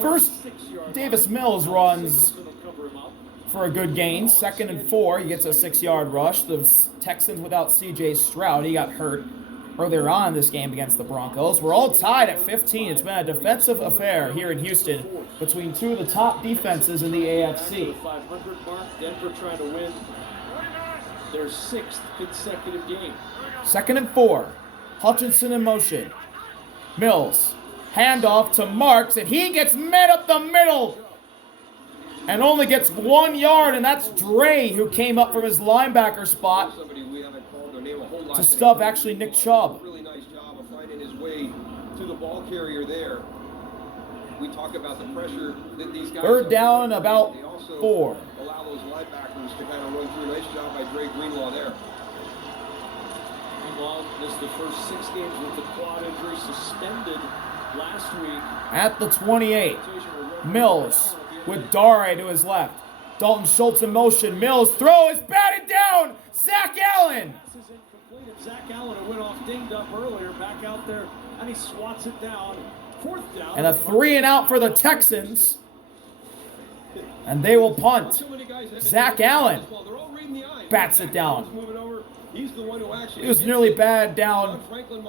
First, Davis Mills runs for a good gain. 2nd and 4, he gets a 6-yard rush. The Texans without C.J. Stroud. He got hurt earlier on in this game against the Broncos. We're all tied at 15. It's been a defensive affair here in Houston between two of the top defenses in the AFC. 500 mark. Denver trying to win their 6th consecutive game. 2nd and 4. Hutchinson in motion. Mills. Handoff to Marks, and he gets met up the middle and only gets 1 yard, and that's Dre, who came up from his linebacker spot to stub actually Nick Chubb. Really nice job of finding his way to the ball carrier there. We talk about the pressure that these guys 3rd down, about they also 4. allow those linebackers to kind of run through. Nice job by Dre Greenlaw there. Greenlaw missed the first 6 games with the quad injury, suspended last week. At the 28, Mills with Dare to his left. Dalton Schultz in motion. Mills throw is batted down. Zach Allen. Pass is incomplete. Zach Allen, who went off dinged up earlier, back out there, and he swats it down. 4th down. And a 3 and out for the Texans. And they will punt. Zach Allen bats it down. He was nearly batted down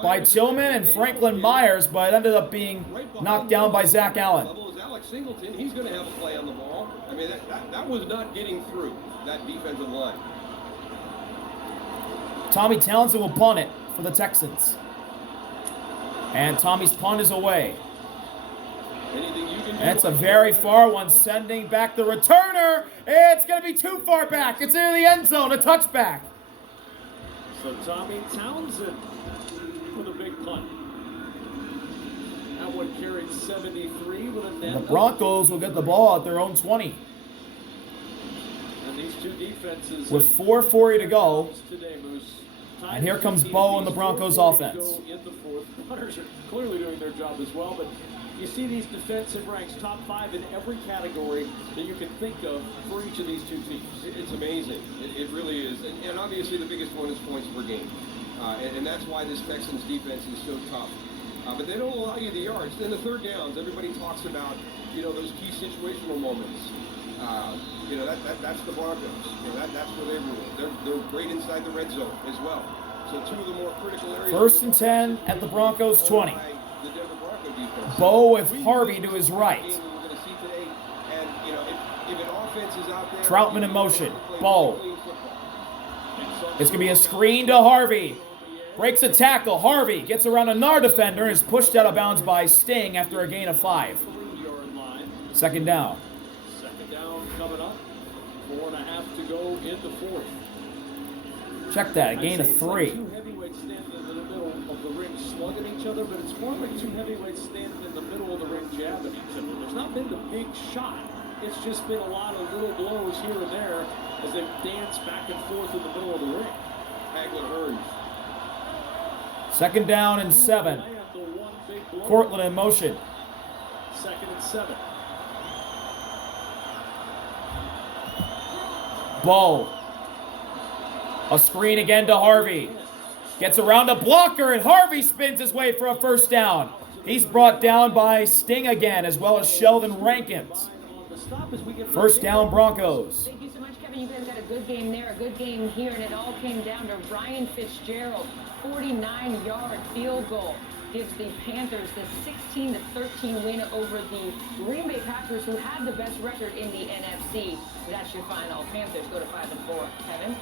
by Tillman and Franklin Myers, but it ended up being knocked down by Zach Allen. Alex Singleton, he's going to have a play on the ball. I mean, that was not getting through that defensive line. Tommy Townsend will punt it for the Texans. And Tommy's punt is away. And it's a very far one, sending back the returner. It's going to be too far back. It's in the end zone, a touchback. So Tommy Townsend with a big punt. That one carried 73 with a net. The Broncos will get the ball at their own 20. And these two defenses with 4:40 to go. Today, and here comes Bo and the Broncos offense. In the 4th. Runners are clearly doing their job as well, but you see these defensive ranks, top 5 in every category that you can think of for each of these two teams. It's amazing. It really is. And obviously the biggest one is points per game. And that's why this Texans defense is so tough. But they don't allow you the yards. Then the 3rd downs, everybody talks about, those key situational moments. That's the Broncos. That's where they rule. They're great inside the red zone as well. So 2 of the more critical areas. 1st and 10 at the Broncos 20. Bo with Harvey to his right. Troutman in motion. Bo. It's going to be a screen to Harvey. Breaks a tackle. Harvey gets around a NAR defender and is pushed out of bounds by Sting after a gain of 5. 2nd down. 2nd down coming up. 4.5 to go in the 4th. Check that, a gain of 3. Two heavyweights standing in the middle of the ring slugging each other, but it's more like two heavyweights standing in the middle of the ring jabbing each other. There's not been the big shot. It's just been a lot of little blows here and there as they dance back and forth in the middle of the ring. Haglin Hearns. 2nd down and 7. Cortland in motion. 2nd and 7. Bo. A screen again to Harvey. Gets around a blocker, and Harvey spins his way for a 1st down. He's brought down by Sting again, as well as Sheldon Rankins. 1st down, Broncos. Thank you so much, Kevin. You guys got a good game there, a good game here, and it all came down to Ryan Fitzgerald. 49-yard field goal gives the Panthers the 16-13 win over the Green Bay Packers, who have the best record in the NFC. That's your final. Panthers go to 5-4. Kevin?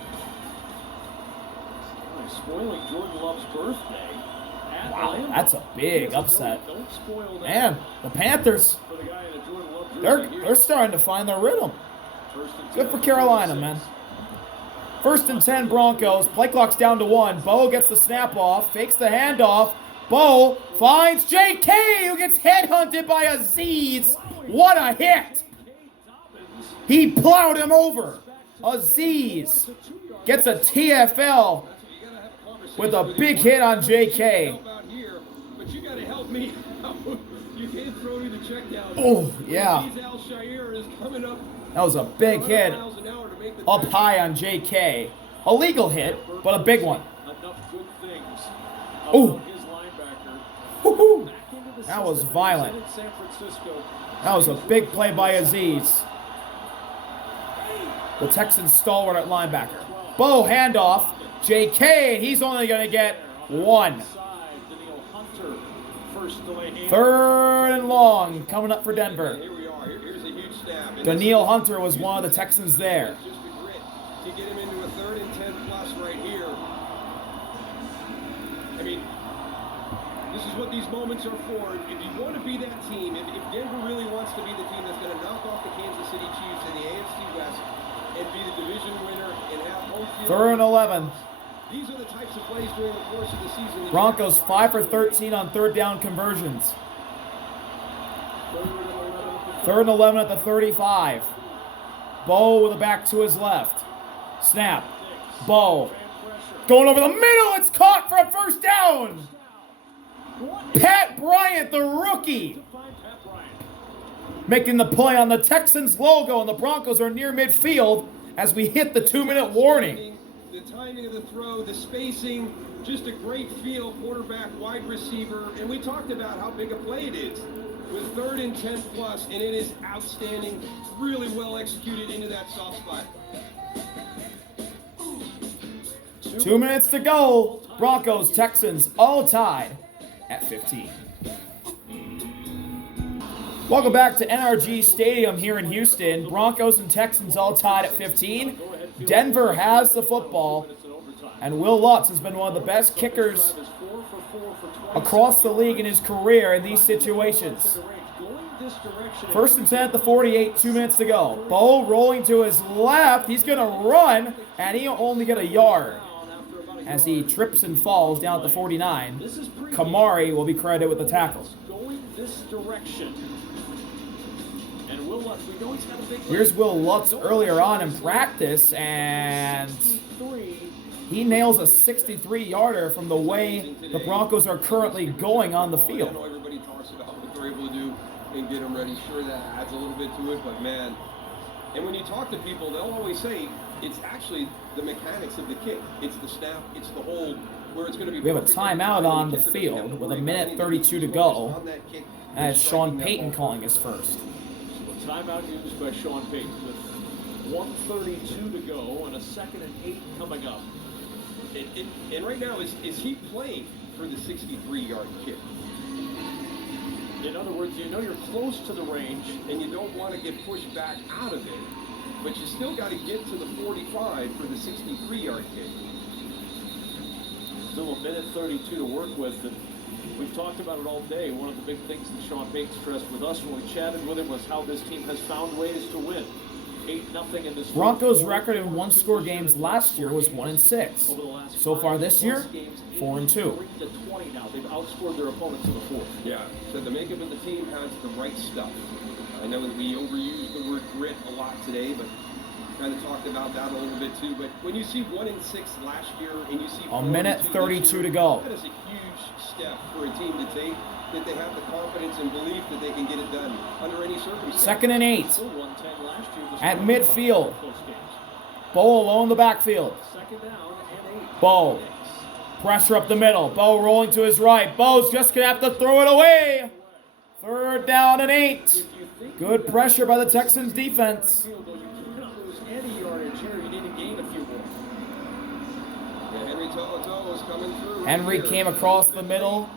Spoiling Jordan Love's birthday. Wow, that's a big upset. Don't spoil that. Man, the Panthers, they're starting to find their rhythm. Good for Carolina, man. 1st and 10 Broncos. Play clock's down to 1. Bo gets the snap off, fakes the handoff. Bo finds J.K., who gets headhunted by Aziz. What a hit! He plowed him over. Aziz gets a TFL with a big hit on J.K. But you got to help me. You can't throw me the check down. Oh, yeah. That was a big hit up high on J.K. A legal hit, but a big one. Enough good things. Oh. His linebacker. Woo-hoo. Back into That was violent. That was a big play by Aziz. The Texans stalwart at linebacker. Bo handoff. J.K. He's only going to get one. 3rd and long coming up for Denver. Daniil Hunter was one of the Texans there. Just the grit to get him into a 3rd and 10 plus right here. I mean, this is what these moments are for. If you want to be that team, if Denver really wants to be the team that's going to knock off the Kansas City Chiefs in the AFC West and be the division winner and have home field. 3rd and 11. These are the types of plays during the course of the season. Broncos 5 for 13 on 3rd down conversions. 3rd and 11 at the 35. Bo with the back to his left. Snap. Bo. Going over the middle. It's caught for a 1st down. Pat Bryant, the rookie, making the play on the Texans logo, and the Broncos are near midfield as we hit the 2-minute warning. The timing of the throw, the spacing, just a great feel, quarterback, wide receiver, and we talked about how big a play it is with 3rd and 10 plus, and it is outstanding, really well executed into that soft spot. 2 minutes to go. Broncos, Texans, all tied at 15. Welcome back to NRG Stadium here in Houston. Broncos and Texans all tied at 15. Denver has the football, and Will Lutz has been one of the best kickers across the league in his career in these situations. 1st and 10 at the 48, 2 minutes to go. Bo rolling to his left. He's going to run, and he'll only get a yard as he trips and falls down at the 49. Kamari will be credited with the tackle. Here's Will Lutz earlier on in practice, and he nails a 63-yarder from the way the Broncos are currently going on the field. I know everybody talks about what they're able to do and get them ready. Sure, that adds a little bit to it, but man, and when you talk to people, they'll always say it's actually the mechanics of the kick. It's the snap, it's the hold, where it's going to be. We have a timeout on the field with 1:32 to go, as Sean Payton calling his first. Timeout used by Sean Payton with 1:32 to go and a 2nd and 8 coming up. And right now, is he playing for the 63-yard kick? In other words, you know you're close to the range, and you don't want to get pushed back out of it, but you still got to get to the 45 for the 63-yard kick. Still 1:32 to work with, and we've talked about it all day. One of the big things that Sean Payton stressed with us when we chatted with him was how this team has found ways to win. 8-0 in this. Broncos' record in one-score games last year was 1-6. So far this year, 4-2. 3-20 now. They've outscored their opponents in the 4th. Yeah. So the makeup of the team has the right stuff. I know that we overused the word grit a lot today, but kind of talked about that a little bit too. But when you see 1-6 last year and you see 1:32 to go, that is a huge step for a team to take. That they have the confidence and belief that they can get it done under any circumstance. 2nd and 8 at midfield. Bo alone in the backfield. Bo. Pressure up the middle. Bo rolling to his right. Bo's just going to have to throw it away. 3rd down and 8. Good pressure by the Texans defense. Henry came across the middle.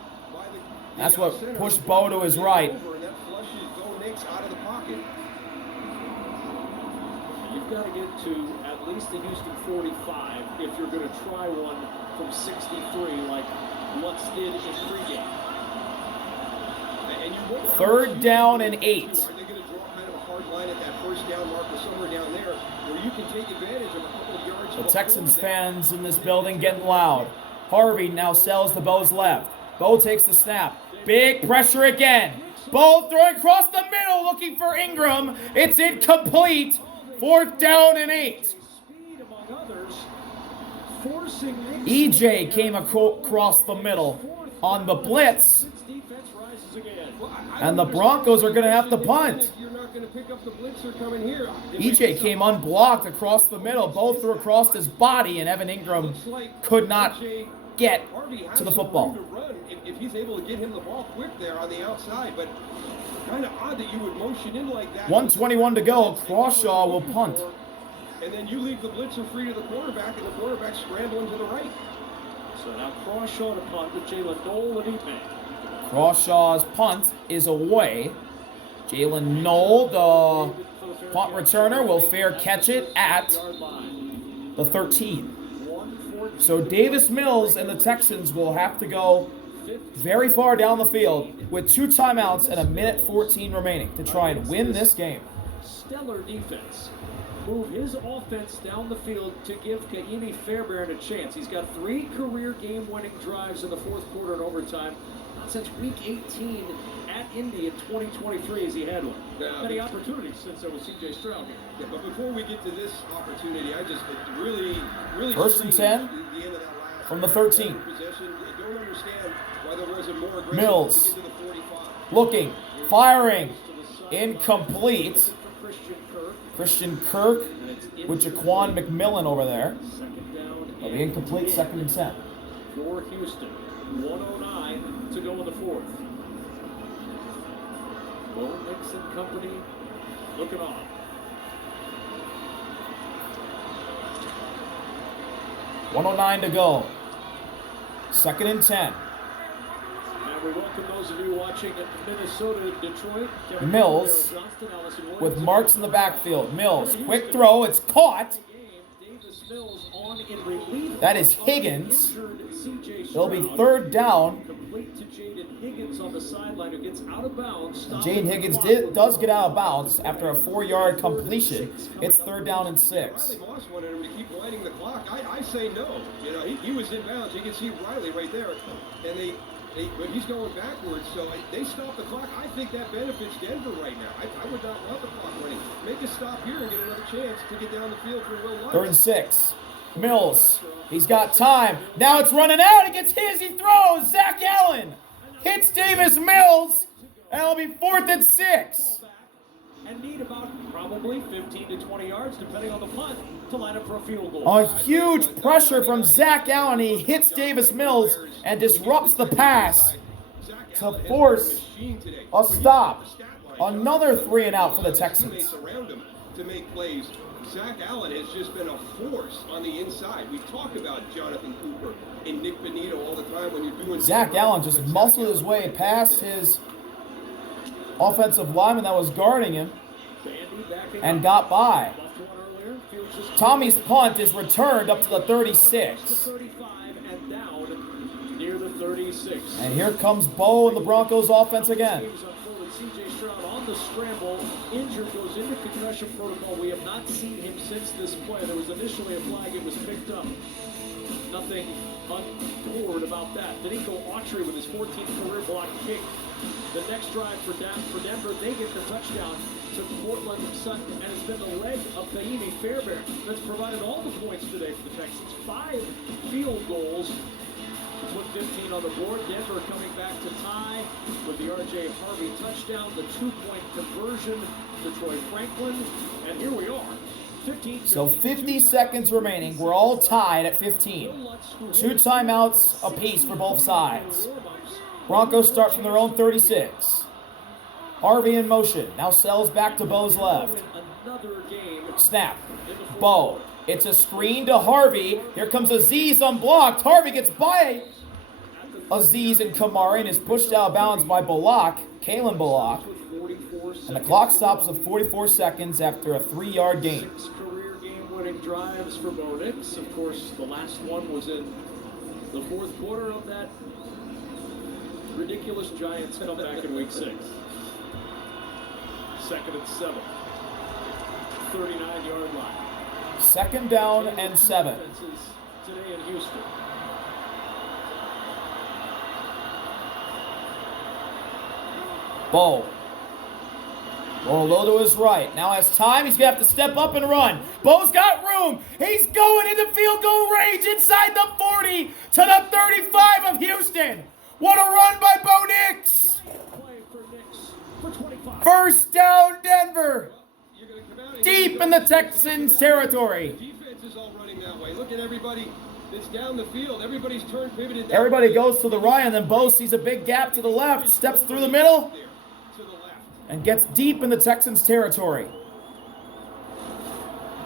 That's what pushed Bo to his right. You've got to get to at least the Houston 45 if you're going to try one from 63 like Lutz did in pregame. 3rd down and 8. Are they going to draw kind of a hard line at that 1st down marker somewhere down there where you can take advantage of a couple of yards? The Texans fans in this building getting loud. Harvey now sells to Bo's left. Bo takes the snap. Big pressure again. Bo throwing across the middle looking for Ingram. It's incomplete. 4th down and 8. EJ came across the middle on the blitz. And the Broncos are going to have to punt. EJ came unblocked across the middle. Bo threw across his body, and Evan Ingram could not get Harvey has to the some football. room to run if he's able to get him the ball quick there on the outside, but kind of odd that you would motion in like that. 1:21 to go. Crawshaw will punt. And then you leave the blitzer free to the quarterback, and the quarterback scrambling to the right. So now Crawshaw to punt with Jalen Knoll and Eatman. Crawshaw's punt is away. Jalen Knoll, the punt returner, will fair catch it at the 13. So Davis Mills and the Texans will have to go very far down the field with 2 timeouts and 1:14 remaining to try and win this game. Stellar defense. Move his offense down the field to give Kaimi Fairbairn a chance. He's got 3 career game-winning drives in the fourth quarter and overtime. Not since week 18 at Indy in 2023 has he had one. Many opportunities since there was C.J. Stroud here. Yeah, but before we get to this opportunity, I just really First and 10 the end of that last from the 13. possession. I don't understand why there wasn't more aggressive Mills. to get to the 45. Looking, firing, incomplete. Christian Kirk with Jaquan McMillan over there. Second down. It'll be incomplete, 2nd and 10. For Houston. 1:09 to go in the fourth. Bo Nix and company looking on. .109 to go. 2nd and 10. And we welcome those of you watching Minnesota, Detroit. Kevin Mills Johnston, Allison Williams, with Marks in the backfield. Mills, quick throw, it's caught. Davis Mills on in relief. That is Higgins. Injured C.J. It'll be Stroud. 3rd down. Complete to Jaden Higgins on the sideline, who gets out of bounds. Jaden Higgins does get out of bounds after a 4-yard completion. It's 3rd down and 6. Riley Moss wanted him to keep winding the clock. I say no. You know, he was in bounds. You can see Riley right there. And but he's going backwards, so they stop the clock. I think that benefits Denver right now. I would not want the clock running. Make a stop here and get another chance to get down the field for Will Lutz. 3rd and 6. Mills, he's got time. Now it's running out. He gets his. He throws. Zach Allen hits Davis Mills, and it'll be 4th and 6. And need about probably 15 to 20 yards, depending on the punt, to line up for a field goal. A huge pressure from Zach Allen. He hits Davis Mills and disrupts the pass to force a stop. Another 3 and out for the Texans. Around him to make plays. Zach Allen has just been a force on the inside. We talk about Jonathan Cooper and Nick Benito all the time when you're doing. Zach Allen just muscled his way past his offensive lineman that was guarding him and got by. Tommy's punt is returned up to the 36. 35 and down near the 36. And here comes Bo and the Broncos offense again. C.J. Stroud on the scramble, injured, goes into concussion protocol. We have not seen him since this play. There was initially a flag, it was picked up. Nothing untoward about that. Danico Autry with his 14th career block kick. The next drive for Denver, they get the touchdown to Portland Sutton, and it's been the leg of Kaimi Fairbairn that's provided all the points today for the Texans. 5 field goals to put 15 on the board. Denver coming back to tie with the R.J. Harvey touchdown, the 2-point conversion to Troy Franklin, and here we are. 15. So 50 seconds remaining. We're all tied at 15. 2 timeouts apiece for both sides. Broncos start from their own 36. Harvey in motion. Now sells back to Bo's left. Snap. Bo. It's a screen to Harvey. Here comes Aziz unblocked. Harvey gets by Aziz and Kamara and is pushed out of bounds by Bullock, Kalen Bullock. And the clock stops at 44 seconds after a 3-yard gain. 6 career game-winning drives for Bo Nix. Of course, the last one was in the fourth quarter of that ridiculous Giants comeback in week 6. 2nd and 7. 39-yard line. 2nd down and 7. Today in Houston. Bo. Roll low to his right. Now has time. He's going to have to step up and run. Bo's got room. He's going into field goal range inside the 40 to the 35 of Houston. What a run by Bo Nix. First down, Denver. Deep in the Texans' territory. Defense is all running that way. Look at everybody It's down the field. Everybody's turned, pivoted. Everybody goes to the right, and then Bo sees a big gap to the left, steps through the middle, To the left. and gets deep in the Texans' territory.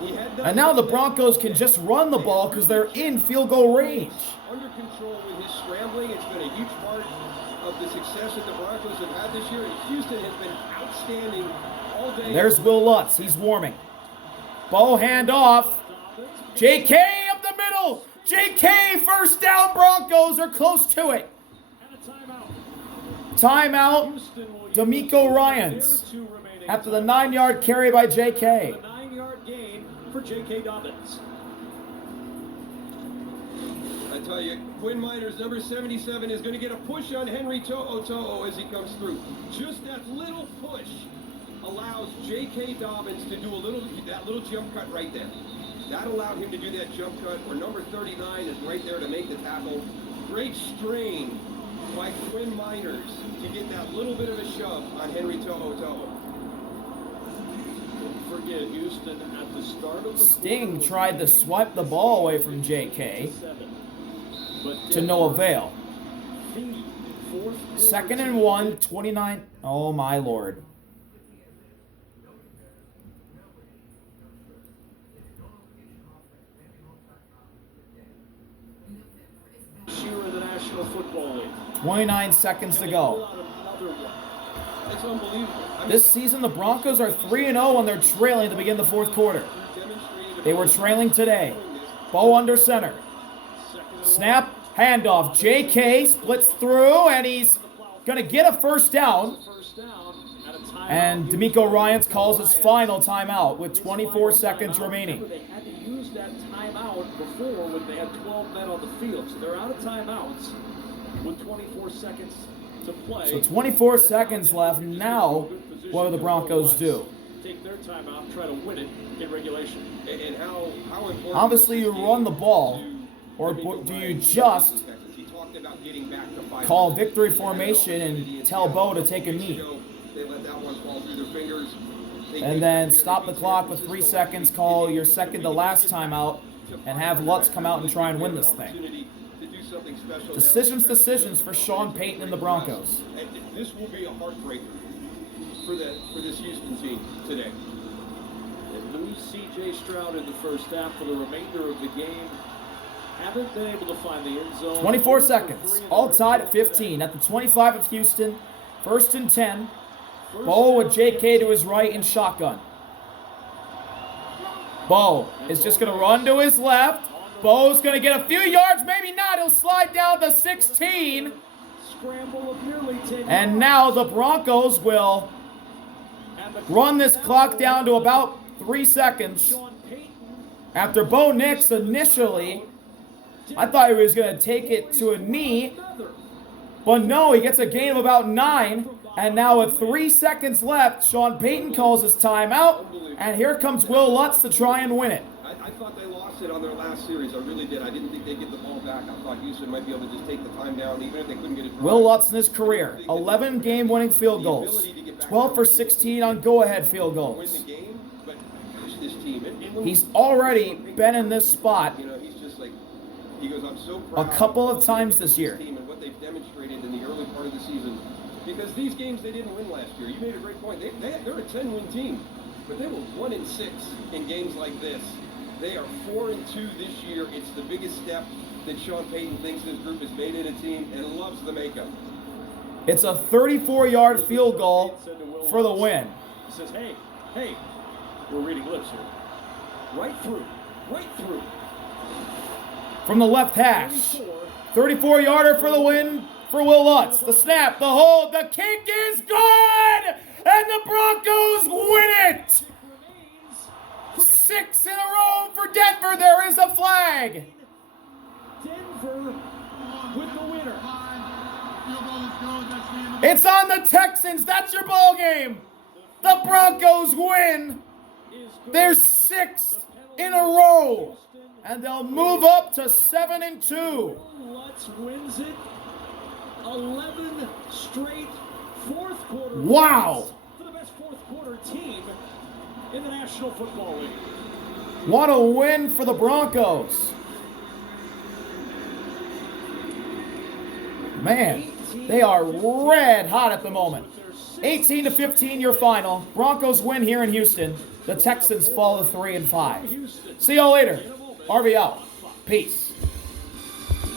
He had And now the Broncos can just run the ball because they're in field goal range. under control with his scrambling. It's been a huge part of the success that the Broncos have had this year. And Houston has been outstanding all day. There's Will Lutz. He's warming. Bo handoff. JK up the middle. JK first down. Broncos are close to it. And a timeout. Timeout. Houston will D'Amico use Ryans their 2 remaining after the timeouts. 9-yard carry by JK. The 9-yard gain for J.K. Dobbins. I tell you, Quinn Miners, number 77, is going to get a push on Henry To'o as he comes through. Just that little push allows J.K. Dobbins to do that little jump cut right there. That allowed him to do that jump cut, where number 39 is right there to make the tackle. Great strain by Quinn Miners to get that little bit of a shove on Henry To'o. Don't forget, Houston at the start of the Sting quarter tried to swipe the ball away from JK but to no avail. the fourth quarter 2nd and 1, 29. Oh my Lord. year of the National Football League. 29 seconds to go. Another one. It's unbelievable. This season, the Broncos are 3-0 and they're trailing to begin the fourth quarter. They were trailing today. Bo under center. Snap, handoff. JK splits through, and he's going to get a first down. First down at a timeout. And D'Amico Ryans calls his final timeout with 24 seconds remaining. They had to use that timeout before when they had 12 men on the field. So they're out of timeouts with 24 seconds to play. So 24 seconds left. Now, what do the Broncos do? Take their timeout, try to win it in regulation. And how important. Obviously, you run the ball, or do you just He talked about getting back to 500. call victory formation and tell Bo to take a knee? They let that one fall through their fingers. And then stop the clock with 3 seconds, call your second to last timeout, and have Lutz come out and try and win this thing. Decisions for Sean Payton and the Broncos. And this will be a heartbreaker for this Houston team today. They lose C.J. Stroud in the first half. For the remainder of the game, haven't been able to find the end zone. 24 seconds, all tied at 15 at the 25 of Houston. 1st and 10. Bo with JK to his right in shotgun. Bo is just going to run to his left. Bo's going to get a few yards, maybe not. He'll slide down to 16. Scramble of nearly 10 And now the Broncos will run this clock down to about 3 seconds. Sean Payton After Bo Nix initially, I thought he was going to take it to a knee, but no, he gets a gain of about 9. And now with 3 seconds left, Sean Payton calls his timeout, and here comes Will Lutz to try and win it. I thought they lost it on their last series. I really did. I didn't think they'd get the ball back. I thought Houston might be able to just take the time down, even if they couldn't get it. Will Lutz in his career, 11 game-winning field goals, 12 for 16 on go-ahead field Win goals. the game, but gosh, this team. He's already been in this spot You know, he's just like, he goes, I'm so a proud couple of times this year. team and what they've demonstrated in the early part of the season. Because these games they didn't win last year. You made a great point. They're a 10-win team, but they were 1-6 in games like this. They are 4-2 this year. It's the biggest step that Sean Payton thinks this group has made in a team and loves the makeup. It's a 34-yard field goal for the win. He says, hey, we're reading lips here. Right through. From the left hash. 34-yarder for the win for Will Lutz. The snap, the hold, the kick is good! And the Broncos win it! 6 in a row for Denver. There is a flag. Denver with the winner. It's on the Texans. That's your ball game. The Broncos win. They're 6th in a row. And they'll move up to 7-2. Lutz wins it. 11 straight fourth quarter. Wow. For the best fourth quarter team in the National Football League. What a win for the Broncos. Man, they are red hot at the moment. 18-15 your final. Broncos win here in Houston. The Texans fall to 3-5. See y'all later. RV out. Peace.